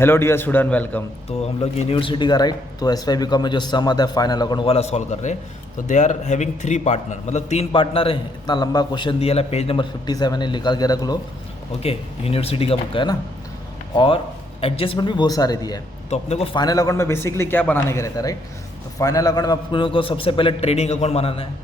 Hello dear student, welcome. तो हम लोग यूनिवर्सिटी का राइट, तो एस वाई बी कॉम में जो सम आता है फाइनल अकाउंट वाला सॉल्व कर रहे हैं। तो दे आर हैविंग 3 पार्टनर, मतलब 3 पार्टनर हैं। इतना लंबा क्वेश्चन दिया है, पेज नंबर 57 है, निकाल के रख लो। ओके, यूनिवर्सिटी का बुक है ना। और एडजस्टमेंट भी बहुत सारे दिए हैं। तो अपने को फाइनल अकाउंट में बेसिकली क्या बनाने का रहता है, राइट। तो फाइनल अकाउंट में अपने को सबसे पहले ट्रेडिंग अकाउंट बनाना है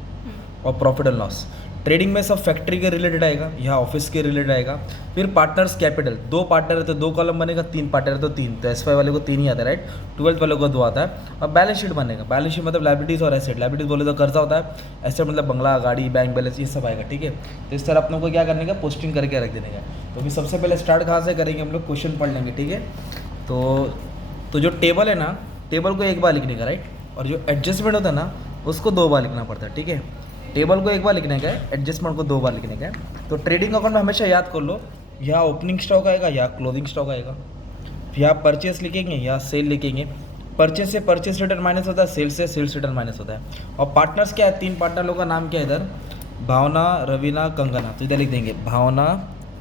और प्रॉफिट एंड लॉस। ट्रेडिंग में सब फैक्ट्री के रिलेटेड आएगा, यहाँ ऑफिस के रिलेटेड आएगा। फिर पार्टनर्स कैपिटल, 2 पार्टनर है तो 2 कॉलम बनेगा, 3 पार्टनर है तो 3। तो एस वाई वाले को 3 ही आता है, राइट। 12th वाले को 2 आता है। और बैलेंस शीट बनेगा। बैलेंस शीट मतलब लाइबिलिटीज और एसेट। लाइबिलिटीज बोले तो कर्जा होता है, एसेट मतलब बंगला, गाड़ी, बैंक बैलेंस, ये सब आएगा, ठीक है। तो इस तरह अपने को क्या करने का, पोस्टिंग करके रख देने का। तो अभी सबसे पहले स्टार्ट कहाँ से करेंगे, हम लोग क्वेश्चन पढ़ लेंगे, ठीक है। तो जो टेबल है ना, टेबल को एक बार लिखने का, राइट। और जो एडजस्टमेंट होता है ना, उसको 2 बार लिखना पड़ता है, ठीक है। टेबल को एक बार लिखने का है, एडजस्टमेंट को 2 बार लिखने का है। तो ट्रेडिंग अकाउंट में हमेशा याद कर लो, या ओपनिंग स्टॉक आएगा या क्लोजिंग स्टॉक आएगा। या परचेस लिखेंगे या सेल लिखेंगे। परचेस से परचेस रिटर्न माइनस होता है, सेल से सेल्स रिटर्न माइनस होता है। और पार्टनर्स क्या है, 3 पार्टनर लोगों का नाम क्या है इधर, भावना, रवीना, कंगना। तो इधर लिख देंगे भावना,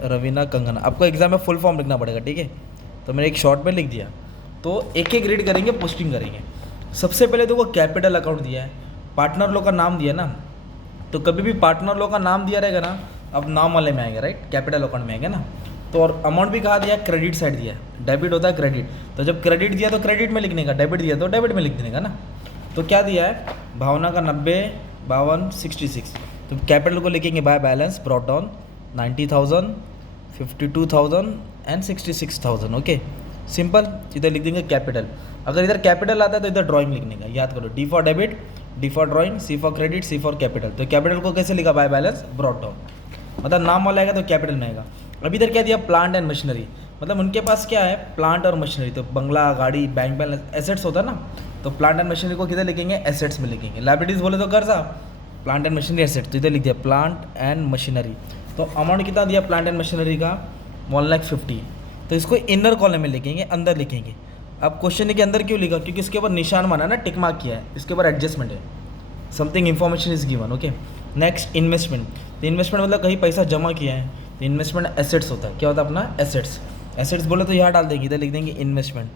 रवीना, कंगना। आपको एग्जाम में फुल फॉर्म लिखना पड़ेगा, ठीक है। तो मैंने एक शॉर्ट में लिख दिया। तो एक एक रीड करेंगे, पोस्टिंग करेंगे। सबसे पहले देखो कैपिटल अकाउंट दिया है, पार्टनर लोग का नाम दिया ना। तो कभी भी पार्टनर लोग का नाम दिया रहेगा ना, अब नाम वाले में आएगा, राइट, कैपिटल अकाउंट में आएगा ना। तो और अमाउंट भी कहा दिया, क्रेडिट साइड दिया है, डेबिट होता है क्रेडिट। तो जब क्रेडिट दिया तो क्रेडिट में लिखने का, डेबिट दिया तो डेबिट में लिख देने का ना। तो क्या दिया है, भावना का 90, 52, 66। तो कैपिटल को लिखेंगे by balance brought down 90,000, 52,000 and 66,000। Okay, simple. इधर लिख देंगे कैपिटल। अगर इधर कैपिटल आता है तो इधर ड्राइंग लिखने का, याद करो, D for debit, D for drawing, C for credit, C for capital. तो कैपिटल को कैसे लिखा, बाय बैलेंस ब्रॉट डाउन, मतलब नाम वाला आएगा तो कैपिटल में आएगा। अभी इधर क्या दिया, प्लांट एंड मशीनरी, मतलब उनके पास क्या है, प्लांट और मशीनरी। तो बंगला, गाड़ी, बैंक बैलेंस, एसेट्स होता है ना। तो प्लांट एंड मशीनरी को किधर लिखेंगे, एसेट्स में लिखेंगे। लाइबिलिटीज बोले तो कर्जा, प्लांट एंड मशीनरी एसेट, तो इधर लिख दिया प्लांट एंड मशीनरी। तो अमाउंट कितना दिया प्लांट एंड मशीनरी का, 1,50,000। तो इसको इनर कॉलम में लिखेंगे, अंदर लिखेंगे। अब क्वेश्चन के अंदर क्यों लिखा, क्योंकि इसके ऊपर निशान बना ना, टिक मार्क किया है, इसके ऊपर एडजस्टमेंट है, something information is given. Okay, next investment. तो इन्वेस्टमेंट मतलब कहीं पैसा जमा किया है, तो इन्वेस्टमेंट एसेट्स होता है। क्या होता है अपना, एसेट्स। एसेट्स बोले तो यहाँ डाल देंगे, इधर लिख देंगे इन्वेस्टमेंट,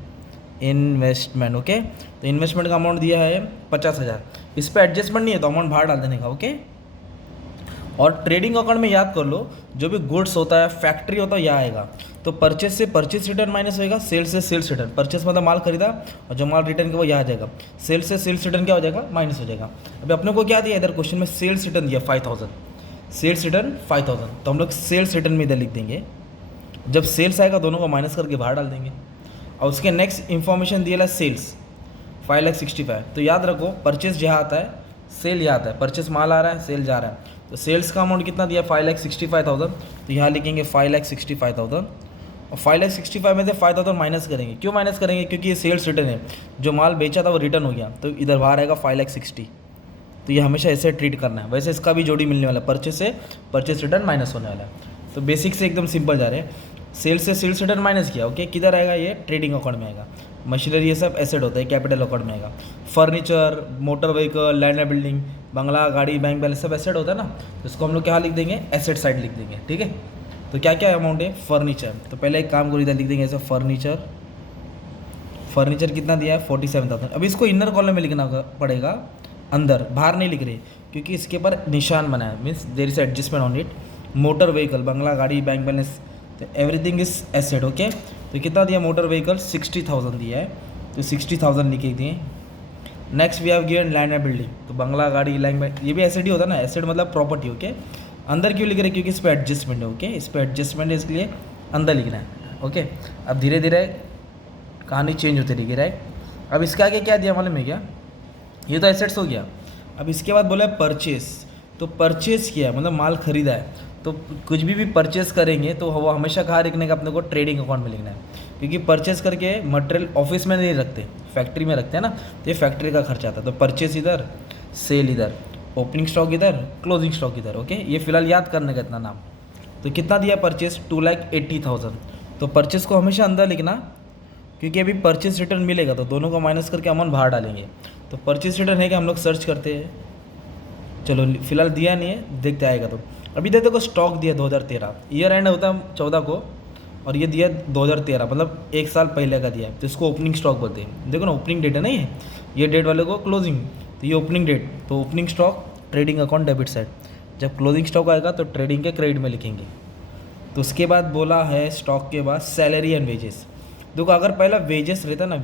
इन्वेस्टमेंट। ओके, तो इन्वेस्टमेंट का अमाउंट दिया है 50,000। इस पर एडजस्टमेंट नहीं है तो अमाउंट बाहर डाल देने का। ओके, और ट्रेडिंग अकाउंट में याद कर लो, जो भी गुड्स होता है, फैक्ट्री होता है, यहाँ आएगा। तो परचेस से परचेस रिटर्न माइनस होएगा, सेल्स से सेल्स रिटर्न। परचेस मतलब माल खरीदा और जो माल रिटर्न किया वो यहाँ आ जाएगा। सेल्स से सेल्स रिटर्न क्या हो जाएगा, माइनस हो जाएगा। अभी अपने को क्या दिया इधर क्वेश्चन में, सेल्स रिटर्न दिया 5,000, सेल्स रिटर्न 5,000। तो हम लोग सेल्स रिटर्न में इधर लिख देंगे। जब सेल्स आएगा दोनों को माइनस करके बाहर डाल देंगे। और उसके नेक्स्ट इन्फॉर्मेशन दिया सेल्स 5,65,000। तो याद रखो, परचेस जहाँ आता है, सेल यहाँ आता है। परचेस माल आ रहा है, सेल जा रहा है। तो सेल्स का अमाउंट कितना दिया, 5,65,000। तो यहाँ लिखेंगे 5,65,000। और 5,65,000 में से 5,000 माइनस करेंगे। क्यों माइनस करेंगे, क्योंकि ये सेल्स रिटर्न है, जो माल बेचा था वो रिटर्न हो गया, तो इधर बाहर आएगा 5,60,000। तो ये हमेशा ऐसे ट्रीट करना है। वैसे इसका भी जोड़ी मिलने वाला है, परचेस से परचेस रिटर्न माइनस होने वाला है। तो बेसिक से एकदम सिंपल जा रहे हैं। सेल्स से सेल्स रिटर्न माइनस किया, ओके, किधर आएगा, ये ट्रेडिंग अकाउंट में आएगा। मशीनरी ये सब एसेट होता है, कैपिटल अकाउंट में आएगा। Furniture, motor vehicle, land and building, बंगला, गाड़ी, बैंक बैलेंस, सब एसेट होता है ना। तो इसको हम लोग क्या लिख देंगे, एसेट साइड लिख देंगे, ठीक है। तो क्या क्या अमाउंट है, फर्नीचर। तो पहले एक काम करो, इधर लिख देंगे ऐसे फर्नीचर। फर्नीचर कितना दिया है, 47,000। अब इसको इनर कॉलम में लिखना पड़ेगा, अंदर, बाहर नहीं लिख रहे, क्योंकि इसके ऊपर निशान बना है, means there is adjustment on it. Motor vehicle, बंगला, गाड़ी, बैंक बैलेंस, तो एवरीथिंग इज एसेट। ओके, तो कितना दिया, मोटर व्हीकल 60,000 दिया है, तो 60,000 लिखे दिए। Next we have given land and building. तो बंगला, गाड़ी, लैंड, ये भी एसेट ही होता है ना। एसेट मतलब प्रॉपर्टी। ओके, अंदर क्यों लिख रहे, क्योंकि इस पर एडजस्टमेंट है। ओके, इस पर एडजस्टमेंट है, इसलिए अंदर लिखना है। ओके, अब धीरे धीरे कहानी चेंज होती रहेगी, राइट। अब इसके आगे क्या दिया मालूम है क्या, ये तो एसेट्स हो गया। अब इसके बाद बोला है परचेस। तो परचेस किया मतलब माल खरीदा है। तो कुछ भी परचेस करेंगे तो वो हमेशा कहाँ लिखने का, अपने को ट्रेडिंग अकाउंट में लिखना है। क्योंकि परचेस करके मटेरियल ऑफिस में नहीं रखते, फैक्ट्री में रखते हैं ना। तो ये फैक्ट्री का खर्चा आता है। तो परचेस इधर, सेल इधर, ओपनिंग स्टॉक इधर, क्लोजिंग स्टॉक इधर। ओके, ये फिलहाल याद करने का इतना नाम। तो कितना दिया परचेस, 2,80,000। तो परचेस को हमेशा अंदर लिखना, क्योंकि अभी परचेस रिटर्न मिलेगा तो दोनों को माइनस करके अमाउंट बाहर डालेंगे। तो परचेस रिटर्न है कि हम लोग सर्च करते हैं, चलो फिलहाल दिया नहीं है, देखते आएगा। तो अभी देखो स्टॉक दिया 2013, ईयर एंड होता है 14 को, और ये दिया 2013, मतलब 1 साल पहले का दिया है, तो इसको ओपनिंग स्टॉक बोलते हैं। देखो ना ओपनिंग डेट है ना, ये डेट वाले को क्लोजिंग, तो ये ओपनिंग डेट, तो opening stock trading account debit side. जब क्लोजिंग स्टॉक आएगा तो ट्रेडिंग के क्रेडिट में लिखेंगे। तो उसके बाद बोला है स्टॉक के बाद सैलरी एंड वेजेस। देखो अगर पहला वेजेस रहता ना,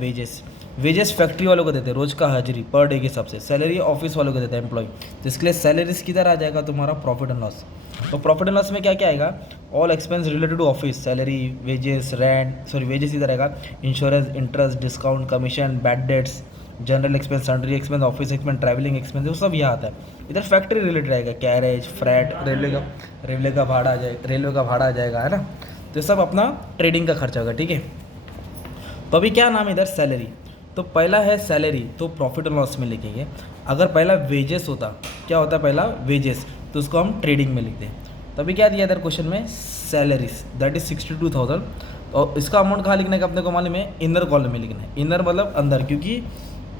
वेजेस फैक्ट्री वालों को देते हैं रोज का हाजिरी पर डे के हिसाब से, सैलरी ऑफिस वालों को देते हैं एम्प्लॉय। तो इसके लिए सैलरीज किधर आ जाएगा तुम्हारा प्रॉफिट एंड लॉस। तो प्रॉफिट एंड लॉस में क्या क्या आएगा, all expense related to office, salary, wages, rent, sorry wages इधर आएगा, insurance, interest, discount, commission, bad debts, general expense, salary expense, office expense, travelling expense, वो सब यहाँ आता है। इधर फैक्ट्री रिलेटेड रहेगा, कैरेज, फ्रैट, रेलवे का भाड़ा आ जाएगा, है ना। तो सब अपना ट्रेडिंग का खर्चा होगा, ठीक है। तो अभी क्या नाम है इधर, सैलरी। तो पहला है सैलरी, तो प्रॉफिट एंड लॉस में लिखेंगे। अगर पहला वेजेस होता, क्या होता पहला वेजेस, तो उसको हम ट्रेडिंग में लिखते हैं। तो अभी क्या दिया इधर क्वेश्चन में, सैलरीज, दैट इज 62,000। और इसका अमाउंट कहाँ लिखने का अपने को मालूम है, इनर कॉलम में लिखना है। इनर मतलब अंदर, क्योंकि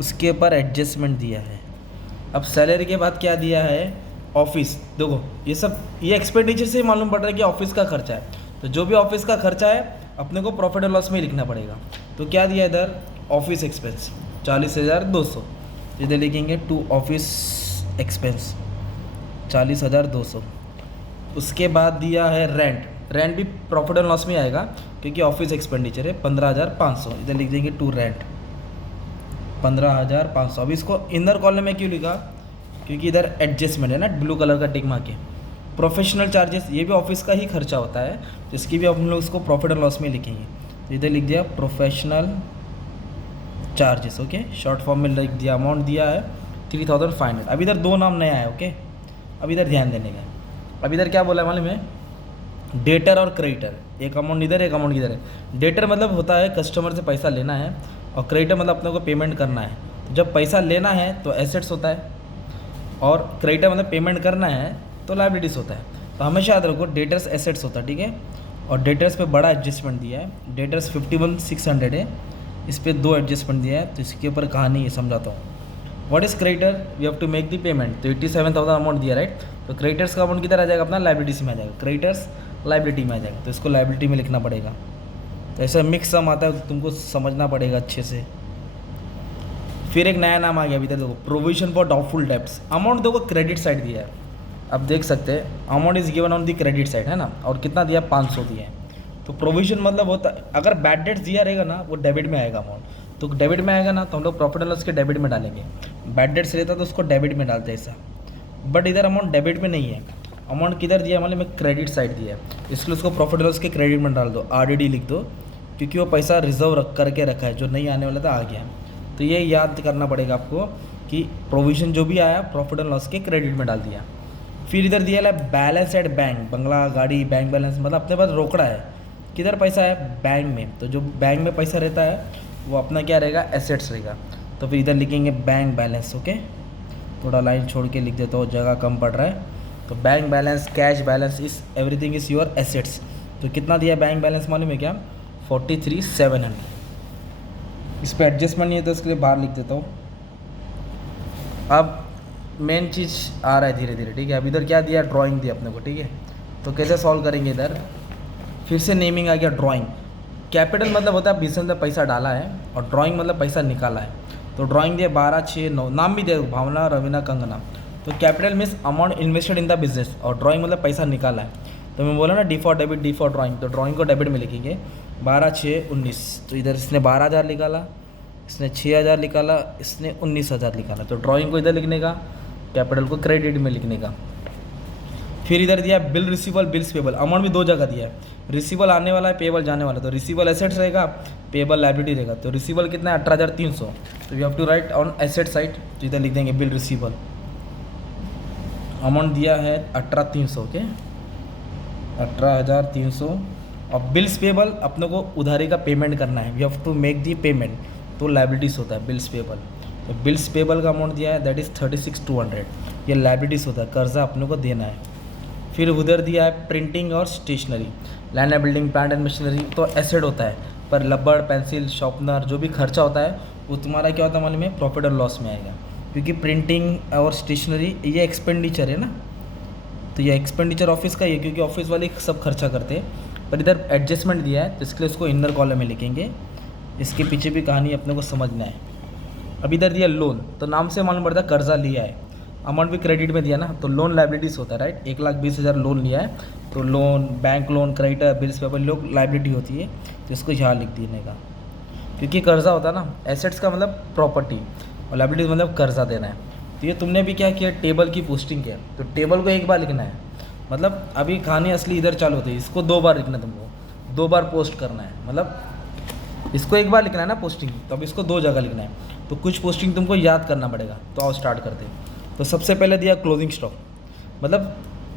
उसके ऊपर एडजस्टमेंट दिया है। अब सैलरी के बाद क्या दिया है, ऑफिस। देखो ये एक्सपेंडिचर से ही मालूम पड़ रहा है कि ऑफिस का खर्चा है। तो जो भी ऑफिस का खर्चा है अपने को प्रॉफिट एंड लॉस में ही लिखना पड़ेगा। तो क्या दिया इधर, ऑफिस एक्सपेंस 40,200, इधर लिखेंगे टू ऑफिस एक्सपेंस 40,200। उसके बाद दिया है रेंट भी प्रॉफिट एंड लॉस में आएगा क्योंकि ऑफिस एक्सपेंडिचर है 15,500, इधर लिख देंगे टू रेंट 15,500। अब इसको इनर कॉलम में क्यों लिखा, क्योंकि इधर एडजस्टमेंट है ना, ब्लू कलर का टिक मार के। प्रोफेशनल चार्जेस, ये भी ऑफिस का ही खर्चा होता है, तो इसकी भी हम लोग उसको प्रॉफिट एंड लॉस में लिखेंगे। तो इधर लिख दिया professional charges, okay, short form में लिख दिया। अमाउंट दिया है 3,500। अब इधर दो नाम नया है, ओके। अब इधर ध्यान देने का, अब इधर क्या बोला है मालूम है, डेटर और क्रेडिटर। एक अमाउंट इधर, एक अमाउंट इधर है। डेटर मतलब होता है कस्टमर से पैसा लेना है, और क्रेडिटर मतलब अपने को पेमेंट करना है। जब पैसा लेना है तो एसेट्स होता है, और क्रेडिटर मतलब पेमेंट करना है तो लायबिलिटीज़ होता है। तो हमेशा याद रखो डेटर्स एसेट्स होता है, ठीक है। और डेटर्स पे बड़ा एडजस्टमेंट दिया है, डेटर्स 51,600 है, इस पर 2 एडजस्टमेंट दिया है। तो इसके ऊपर कहानी है, समझाता हूँ। What is creditor, we have to make the payment. तो 87,000 अमाउंट दिया, राइट। तो क्रेडिटर्स का अमाउंट किधर आ जाएगा, अपना लायबिलिटीज़ में आ जाएगा, क्रेडिटर्स लायबिलिटी में आ जाएगा, तो इसको लायबिलिटी में लिखना पड़ेगा। तो ऐसा मिक्स सम आता है, तुमको समझना पड़ेगा अच्छे से। फिर एक नया नाम आ गया, अभी तक देखो, provision for doubtful debts. Amount देखो क्रेडिट साइड दिया है, अब देख सकते हैं amount is given on the credit side, है ना। और कितना दिया, 500 दिया है। तो प्रोविजन मतलब होता है, अगर बैड डेट्स दिया रहेगा ना, वो डेबिट में आएगा अमाउंट। तो डेबिट में आएगा ना, तो हम लोग प्रॉफिट एंड लॉस के डेबिट में डालेंगे। बैड डेट्स रहता तो उसको डेबिट में डालते ऐसा। बट इधर अमाउंट डेबिट में नहीं है, अमाउंट किधर दिया मतलब मैं क्रेडिट साइड दिया है, इसलिए उसको प्रॉफिट एंड लॉस के क्रेडिट में डाल दो, RDD लिख दो, क्योंकि वो पैसा रिजर्व रख करके रखा है, जो नहीं आने वाला था आ गया। तो ये याद करना पड़ेगा आपको कि प्रोविजन जो भी आया प्रॉफिट एंड लॉस के क्रेडिट में डाल दिया। फिर इधर दिया है बैलेंस एट बैंक, बंगला, गाड़ी, बैंक बैलेंस, मतलब अपने पास रोकड़ा है, किधर पैसा है, बैंक में। तो जो बैंक में पैसा रहता है वो अपना क्या रहेगा, एसेट्स रहेगा। तो फिर इधर लिखेंगे बैंक बैलेंस, ओके। थोड़ा लाइन छोड़ के लिख देता हूँ, जगह कम पड़ रहा है। तो बैंक बैलेंस, कैश बैलेंस, इस एवरीथिंग इज़ योर एसेट्स। तो कितना दिया बैंक बैलेंस मालूम है क्या, 43,700। इस पर एडजस्टमेंट नहीं है तो इसके लिए बाहर लिख देता हूँ। अब मेन चीज़ आ रहा है धीरे धीरे, ठीक है। अब इधर क्या दिया, ड्राइंग दी अपने को, ठीक है। तो कैसे सॉल्व करेंगे, इधर फिर से नेमिंग आ गया, ड्राइंग। कैपिटल मतलब होता है बिजनेस में पैसा डाला है, और ड्राइंग मतलब पैसा निकाला है। तो ड्राइंग दिया 12,6,9, नाम भी दे, भावना, रवीना, कंगना। तो capital means amount invested in the business, और ड्राइंग मतलब पैसा निकाला है। तो मैं बोला ना D for debit, D for drawing, तो ड्राइंग को डेबिट में लिखेंगे 12,6,19। तो इधर इसने 12,000 निकाला, इसने 6,000 निकाला, इसने 19,000 निकाला। तो ड्राइंग को इधर लिखने का, कैपिटल को क्रेडिट में लिखने का। फिर इधर दिया बिल रिसीवल, बिल्स पेबल। अमाउंट भी 2 जगह दिया है, रिसीवल आने वाला है, पेबल जाने वाला है। तो रिसीवल एसेट्स रहेगा, पेबल लायबिलिटी रहेगा। तो रिसीवल कितना है, 18,300। तो we have to write on asset side, तो इधर लिख देंगे बिल रिसीवल। अमाउंट दिया है 18,300, ओके, 18,300। और बिल्स पेबल अपने को उधारी का पेमेंट करना है, we have to make the payment, तो लायबिलिटीज़ होता है बिल्स पेबल। तो बिल्स पेबल का अमाउंट दिया है दैट इज़ 36,200, ये लायबिलिटीज़ होता है, कर्जा अपने को देना है। फिर उधर दिया है प्रिंटिंग और stationery, land and building, plant and machinery, तो एसेट होता है। पर रबड़, पेंसिल, शार्पनर, जो भी खर्चा होता है वो तुम्हारा क्या होता है मालूम है, प्रॉफिट और लॉस में आएगा। क्योंकि प्रिंटिंग और स्टेशनरी ये एक्सपेंडिचर है ना, तो ये एक्सपेंडिचर ऑफिस का ही है, क्योंकि ऑफिस वाले सब खर्चा करते हैं। पर इधर एडजस्टमेंट दिया है तो इसके लिए उसको इनर कॉलम में लिखेंगे। इसके पीछे भी कहानी अपने को समझना है। अब इधर दिया लोन, तो नाम से मालूम पड़ता है कर्जा लिया है, अमाउंट भी क्रेडिट में दिया ना, तो लोन लाइबिलिटीज़ होता है राइट। 1,20,000 लोन लिया है तो loan, bank loan, creditor, bills paper लोग लाइबिलिटी होती है, तो इसको यहाँ लिख देने का, क्योंकि कर्जा होता है ना, एसेट्स का मतलब प्रॉपर्टी और लाइबिलिटीज मतलब कर्जा देना है। तो ये तुमने भी क्या किया, टेबल की पोस्टिंग किया, तो टेबल को एक बार लिखना है, मतलब अभी कहानी असली इधर चालू होती है, इसको 2 बार लिखना है तुमको, 2 बार पोस्ट करना है, मतलब इसको एक बार लिखना है ना पोस्टिंग, तो अब इसको 2 जगह लिखना है। तो कुछ पोस्टिंग तुमको याद करना पड़ेगा, तो आओ स्टार्ट करते हैं। तो सबसे पहले दिया क्लोजिंग स्टॉक, मतलब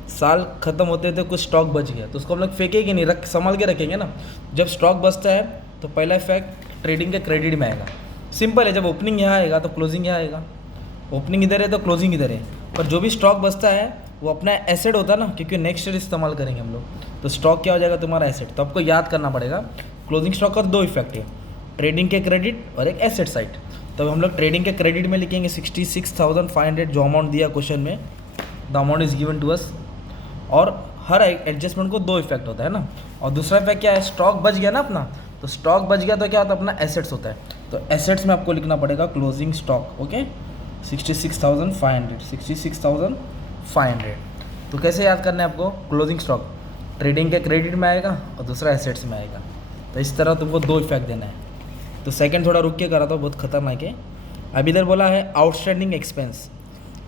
साल ख़त्म होते थे कुछ स्टॉक बच गया, तो उसको हम लोग फेंकेंगे नहीं, रख संभाल के रखेंगे ना। जब स्टॉक बचता है तो पहला इफेक्ट ट्रेडिंग के क्रेडिट में आएगा। सिंपल है, जब ओपनिंग यहाँ आएगा तो क्लोजिंग यहाँ आएगा, ओपनिंग इधर है तो क्लोजिंग इधर है। पर जो भी स्टॉक बचता है वो अपना एसेट होता है ना, क्योंकि नेक्स्ट ईयर इस्तेमाल करेंगे हम लोग, तो स्टॉक क्या हो जाएगा तुम्हारा एसेट। तो आपको याद करना पड़ेगा क्लोजिंग स्टॉक का 2 इफेक्ट है, ट्रेडिंग के क्रेडिट और एक एसेट साइड। तो हम लोग ट्रेडिंग के क्रेडिट में लिखेंगे 66,500 जो अमाउंट दिया क्वेश्चन में, the amount is given to us. और हर एडजस्टमेंट को 2 इफेक्ट होता है ना। और दूसरा इफेक्ट क्या है, स्टॉक बच गया ना अपना, तो स्टॉक बच गया तो क्या होता है, अपना एसेट्स होता है। तो एसेट्स में आपको लिखना पड़ेगा क्लोजिंग स्टॉक, ओके 66,500। तो कैसे याद करना है आपको, क्लोजिंग स्टॉक ट्रेडिंग के क्रेडिट में आएगा और दूसरा एसेट्स में आएगा। तो इस तरह तुमको 2 इफेक्ट देना है। तो सेकंड थोड़ा रुक के करा था, बहुत खतरनाक है। अब इधर बोला है आउटस्टैंडिंग एक्सपेंस,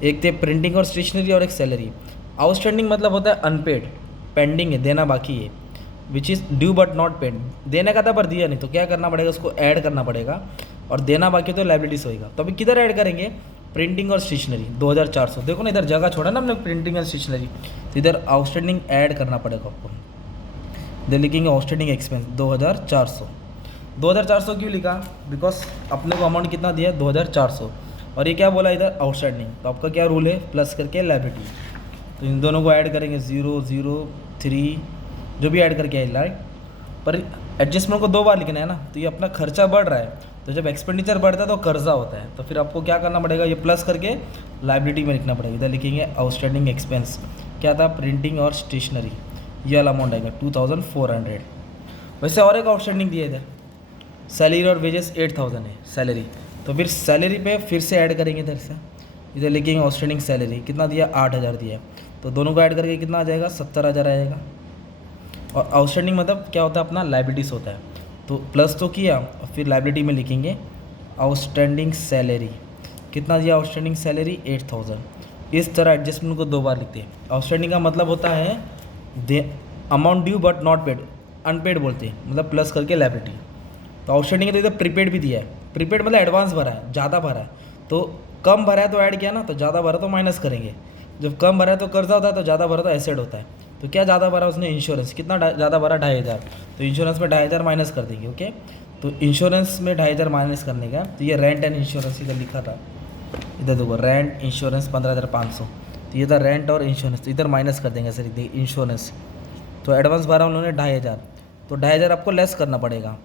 एक थे प्रिंटिंग और स्टेशनरी और एक सैलरी। आउटस्टैंडिंग मतलब होता है अनपेड, पेंडिंग है, देना बाकी है, which is due but not paid. देने का था पर दिया नहीं, तो क्या करना पड़ेगा, उसको ऐड करना पड़ेगा, और देना बाकी तो लाइबिलिटीज होएगा। तो अभी किधर ऐड करेंगे, प्रिंटिंग और स्टेशनरी 2,400। देखो ना इधर जगह छोड़ा ना हमने प्रिंटिंग और स्टेशनरी, तो इधर आउटस्टैंडिंग ऐड करना पड़ेगा आपको। इधर लिखेंगे आउटस्टैंडिंग एक्सपेंस 2,400। 2,400 क्यों लिखा, बिकॉज अपने को अमाउंट कितना दिया है 2,400, और ये क्या बोला इधर आउटस्टैंडिंग। तो आपका क्या रूल है, प्लस करके लाइबिलिटी, तो इन दोनों को ऐड करेंगे 003 जो भी ऐड करके आए राइट। पर एडजस्टमेंट को 2 बार लिखना है ना, तो ये अपना खर्चा बढ़ रहा है, तो जब एक्सपेंडिचर बढ़ता है तो कर्जा होता है, तो फिर आपको क्या करना पड़ेगा, ये प्लस करके लाइबिलिटी में लिखना पड़ेगा। इधर लिखेंगे आउटस्टैंडिंग एक्सपेंस, क्या था, प्रिंटिंग और स्टेशनरी, ये वाला अमाउंट आएगा 2,400। वैसे और एक आउटस्टैंडिंग दिया इधर, सैलरी और वेजेस 8,000 है सैलरी, तो फिर सैलरी पे फिर से ऐड करेंगे इधर से। इधर लिखेंगे आउटस्टैंडिंग सैलरी कितना दिया, 8,000 दिया, तो दोनों को ऐड करके कितना आ जाएगा, 70,000 आएगा। और आउटस्टैंडिंग मतलब क्या होता है, अपना लाइबिलिटीज़ होता है, तो प्लस तो किया, और फिर लाइबिलिटी में लिखेंगे आउटस्टैंडिंग सैलरी, कितना दिया आउटस्टैंडिंग सैलरी 8,000। इस तरह एडजस्टमेंट को 2 बार लिखते हैं। आउटस्टैंडिंग का मतलब होता है amount due but not paid, unpaid बोलते हैं, मतलब प्लस करके लाइबिलिटी। तो आउटस्टैंडिंग है तो इधर प्रीपेड भी दिया है, प्रीपेड मतलब एडवांस भरा है, ज़्यादा भरा है, तो कम भरा है तो ऐड किया ना, तो ज़्यादा भरा तो माइनस करेंगे। जब कम भरा है तो कर्जा होता है, तो ज़्यादा भरा तो एसेट होता है। तो क्या ज़्यादा भरा उसने, इंश्योरेंस, कितना ज़्यादा भरा 2,500, तो इंश्योरेंस में 2,500 माइनस कर देंगे, ओके। तो इंश्योरेंस में 2,500 माइनस करने का, तो ये रेंट एंड इंश्योरेंस इधर लिखा था, इधर देखो रेंट इंश्योरेंस 15,500, तो ये था रेंट और इंश्योरेंस, तो इधर माइनस कर देंगे सर इंश्योरेंस। तो एडवांस भरा उन्होंने 2,500, तो 2,500 आपको लेस करना पड़ेगा,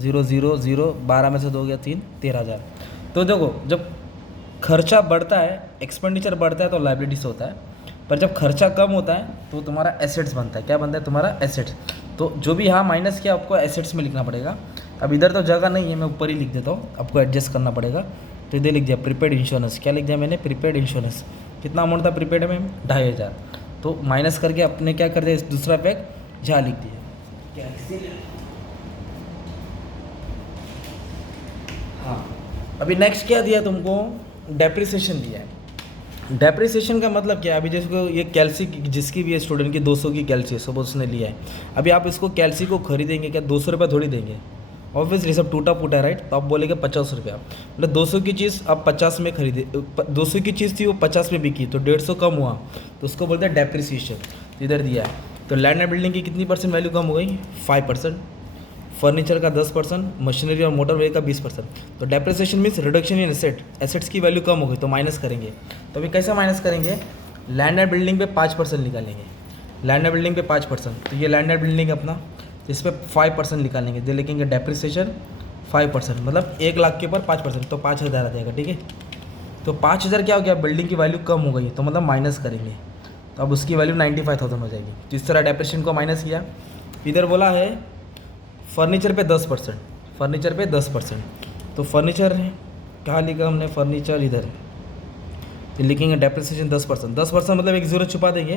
0,0,0 12 में से 2 गया 3, 13,000। तो देखो जब खर्चा बढ़ता है, एक्सपेंडिचर बढ़ता है तो लाइबिलिटीज होता है, पर जब खर्चा कम होता है तो तुम्हारा एसेट्स बनता है। क्या बनता है तुम्हारा, एसेट्स। तो जो भी यहाँ माइनस किया आपको एसेट्स में लिखना पड़ेगा। अब इधर तो जगह नहीं है, मैं ऊपर ही लिख देता हूँ, आपको एडजस्ट करना पड़ेगा। तो इधर लिख दिया प्रीपेड इंश्योरेंस, क्या लिख दिया मैंने, प्रीपेड इंश्योरेंस, कितना अमाउंट था प्रीपेड में 2,500, तो माइनस करके अपने क्या कर दिया, दूसरा पैक जहाँ लिख दिया क्या, हाँ। अभी नेक्स्ट क्या दिया तुमको, डेप्रिसिएशन दिया है। डेप्रिसिएशन का मतलब क्या है, अभी जिसको ये कैल्सी जिसकी भी है स्टूडेंट की 200 की कैल्सी है, सपोज उसने लिया है, अभी आप इसको कैल्सी को खरीदेंगे क्या, 200 रुपये थोड़ी देंगे, ऑब्वियसली सब टूटा फूटा है राइट, तो आप बोलेंगे 50 रुपया, मतलब 200 की चीज़ आप 50 में खरीदे, 200 की चीज़ थी वो 50 में बिकी, तो 150 कम हुआ, तो उसको बोलते हैं डेप्रिसिएशन। इधर दिया है, तो लैंड एंड बिल्डिंग की कितनी % वैल्यू कम हो गई, 5%, फर्नीचर का 10%, मशीनरी और मोटर व्हीकल का 20%। तो depreciation means reduction in asset, assets की वैल्यू कम हो गई तो माइनस करेंगे। तो अभी कैसे माइनस करेंगे, लैंड एंड बिल्डिंग पे 5% निकालेंगे, लैंड एंड बिल्डिंग पे 5%, तो ये लैंड एंड बिल्डिंग अपना, इस पर 5% निकालेंगे, दे लिखेंगे डेप्रिसिएशन 5%, मतलब 1 लाख के ऊपर 5%, तो 5,000 आ जाएगा, ठीक है। तो 5,000 क्या हो गया, बिल्डिंग की वैल्यू कम हो गई, तो मतलब माइनस करेंगे, तो अब उसकी वैल्यू 95,000 हो जाएगी। तो इस तरह डेप्रिसिएशन को माइनस किया, इधर बोला है फर्नीचर पे 10%, फर्नीचर पे 10%। तो फर्नीचर कहाँ लिखा हमने, फर्नीचर इधर तो लिखेंगे डेप्रिसिएशन 10%, 10% मतलब एक जीरो छुपा देंगे,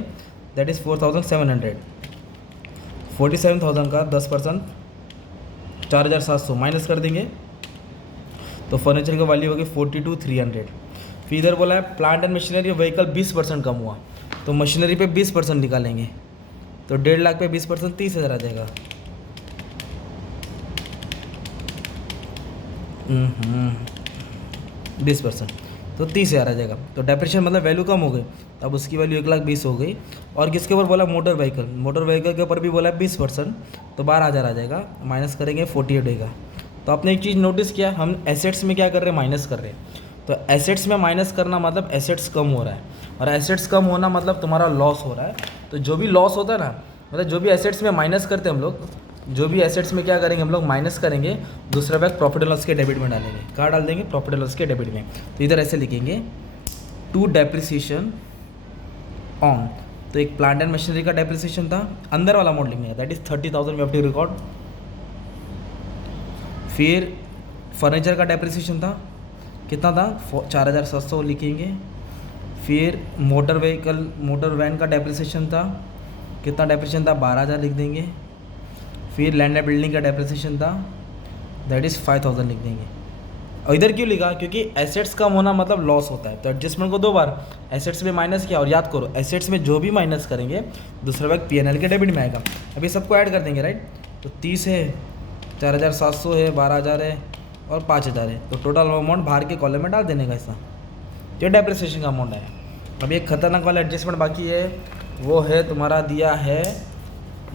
दैट इज़ 4700। 47,000 का 10% 4,700 माइनस कर देंगे, तो फर्नीचर की वैल्यू होगी 42,300। फिर इधर बोला है प्लांट एंड मशीनरी व्हीकल 20% कम हुआ, तो मशीनरी पे 20% निकालेंगे, तो 1.5 लाख पे 20% 30,000 आ जाएगा। 20% तो 30,000 आ जाएगा। तो डेप्रिसिएशन मतलब वैल्यू कम हो गई, अब उसकी वैल्यू 1,20,000 हो गई। और किसके ऊपर बोला, मोटर व्हीकल, मोटर व्हीकल के ऊपर भी बोला 20%, तो 12,000 आ जाएगा, माइनस करेंगे 48 होगा। तो आपने एक चीज़ नोटिस किया, हम एसेट्स में क्या कर रहे हैं, माइनस कर रहे हैं। तो एसेट्स में माइनस करना मतलब एसेट्स कम हो रहा है, और एसेट्स कम होना मतलब तुम्हारा लॉस हो रहा है। तो जो भी लॉस होता है ना, मतलब जो भी एसेट्स में माइनस करते हैं हम लोग, जो भी एसेट्स में क्या करेंगे हम लोग, माइनस करेंगे, दूसरा बैग प्रॉफिट एंड लॉस के डेबिट में डालेंगे। कहाँ डाल देंगे, प्रॉफिट एंड लॉस के डेबिट में। तो इधर ऐसे लिखेंगे टू डेप्रिसिएशन ऑन, तो एक प्लांट एंड मशीनरी का डेप्रिसिएशन था, अंदर वाला अमाउंट लिखेंगे, that is 30,000 we have to record. फिर फर्नीचर का डेप्रिसिएशन था, कितना था, 4,700 लिखेंगे। फिर मोटर व्हीकल, मोटर वैन का डेप्रिसिएशन था, कितना डेप्रिसिएशन था, 12,000 लिख देंगे। फिर लैंड एंड बिल्डिंग का डेप्रिसिएशन था, दैट इज़ 5,000 लिख देंगे। और इधर क्यों लिखा, क्योंकि एसेट्स कम होना मतलब लॉस होता है, तो एडजस्टमेंट को 2 बार एसेट्स में माइनस किया। और याद करो, एसेट्स में जो भी माइनस करेंगे दूसरा भाग P&L के डेबिट में आएगा। अभी सबको ऐड कर देंगे, राइट। तो 30 है, 4,700 है, 12,000 है और 5,000 है, तो टोटल अमाउंट बाहर के कॉलम में डाल देने का ऐसा, जो डेप्रिसिएशन का अमाउंट है। अभी एक खतरनाक वाला एडजस्टमेंट बाकी है, वो है तुम्हारा दिया है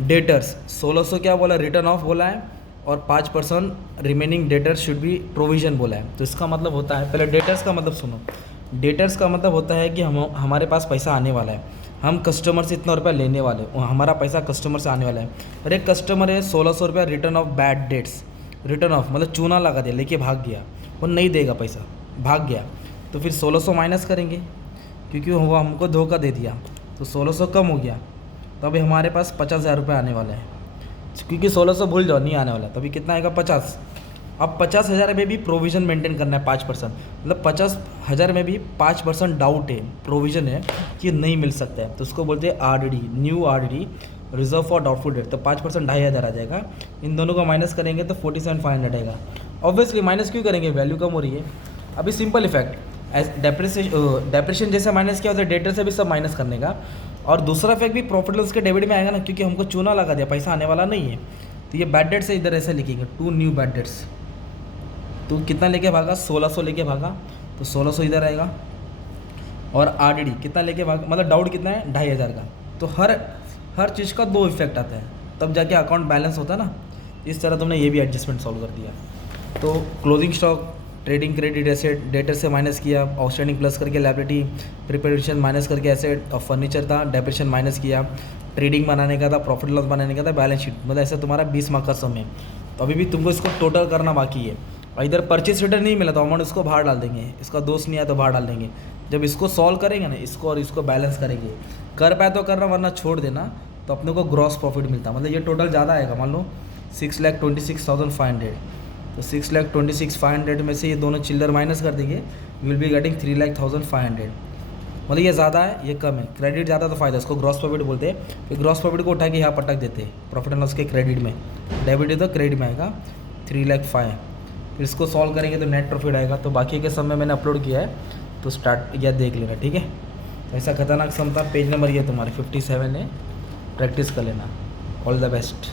डेटर्स। 1,600 क्या बोला, रिटर्न ऑफ बोला है, और 5% remaining debtors should be provision बोला है। तो इसका मतलब होता है, पहले डेटर्स का मतलब सुनो। डेटर्स का मतलब होता है कि हमारे पास पैसा आने वाला है, हम कस्टमर से इतना रुपया लेने वाले, हमारा पैसा कस्टमर से आने वाला है। और एक कस्टमर है 1,600 रुपया return of bad debts, return of मतलब चूना लगा दिया, लेके भाग गया, वो नहीं देगा पैसा, भाग गया। तो फिर 1,600 माइनस करेंगे, क्योंकि वो हमको धोखा दे दिया, तो 1,600 कम हो गया। तो अभी हमारे पास 50,000 रुपये आने वाले हैं, क्योंकि 1,600 भूल जाओ नहीं आने वाला, तो अभी कितना आएगा, 50। अब 50,000 में भी प्रोविज़न मेंटेन करना है 5%, मतलब 50,000 में भी 5% डाउट है, प्रोविज़न है कि नहीं मिल सकता है, तो उसको बोलते हैं RDD, new RDD, reserve for doubtful debt. तो 5% 2,500 आ जाएगा, इन दोनों को माइनस करेंगे तो 47,500 आएगा। ऑब्वियसली माइनस क्यों करेंगे, वैल्यू कम हो रही है। अभी सिंपल इफेक्ट, डेप्रिसिएशन जैसे माइनस किया होता है, डेटर से भी सब माइनस करने का। और दूसरा इफेक्ट भी प्रॉफिट लॉस के डेबिट में आएगा ना, क्योंकि हमको चूना लगा दिया, पैसा आने वाला नहीं है। तो ये बैड डेट्स है, इधर ऐसे लिखेंगे 2 न्यू बैड डेट्स। तो कितना लेके भागा, 1,600 लेके भागा, तो 1,600 इधर आएगा। और RDD कितना लेके भागा, मतलब डाउट कितना है, 2,500 का। तो हर चीज़ का 2 इफेक्ट आता है, तब जाके अकाउंट बैलेंस होता है ना। इस तरह तुमने ये भी एडजस्टमेंट सॉल्व कर दिया। तो closing stock, trading credit asset, debtor से माइनस किया, आउटस्टैंडिंग प्लस करके लायबिलिटी, प्रिपरेशन माइनस करके एसेट, और फर्नीचर था, डेप्रिसिएशन माइनस किया, ट्रेडिंग बनाने का था, प्रॉफिट लॉस बनाने का था, बैलेंस शीट, मतलब ऐसा तुम्हारा 20 मार्क का सम है। तो अभी भी तुमको इसको टोटल करना बाकी है। और इधर परचेस रिटर्न नहीं मिला तो अमाउंट इसको बाहर डाल देंगे, इसका दोस्त नहीं आया तो बाहर डाल देंगे। जब इसको सॉल्व करेंगे ना, इसको और इसको बैलेंस करेंगे, कर पाए तो करना, वरना छोड़ देना, तो अपने को ग्रॉस प्रॉफिट मिलता। मतलब ये टोटल ज़्यादा आएगा, मान लो 6,26,500, तो 6,26,500 में से ये दोनों चिल्लर माइनस कर देंगे, विल बी गेटिंग 3,00,500। मतलब ये ज़्यादा है, ये कम है। क्रेडिट ज़्यादा तो फायदा, इसको ग्रॉस प्रॉफिट बोलते हैं। फिर ग्रॉस प्रॉफिट को उठा के यहाँ पटक देते हैं प्रॉफिट एंड लॉस के क्रेडिट में, डेबिट है तो क्रेडिट में आएगा 3,05,000। फिर इसको सॉल्व करेंगे तो नेट प्रॉफिट आएगा। तो बाकी के सम में मैंने अपलोड किया है, तो स्टार्ट या देख लेना, ठीक है। ऐसा खतरनाक सम था, पेज नंबर ये तुम्हारे 57 है, प्रैक्टिस कर लेना। All the best.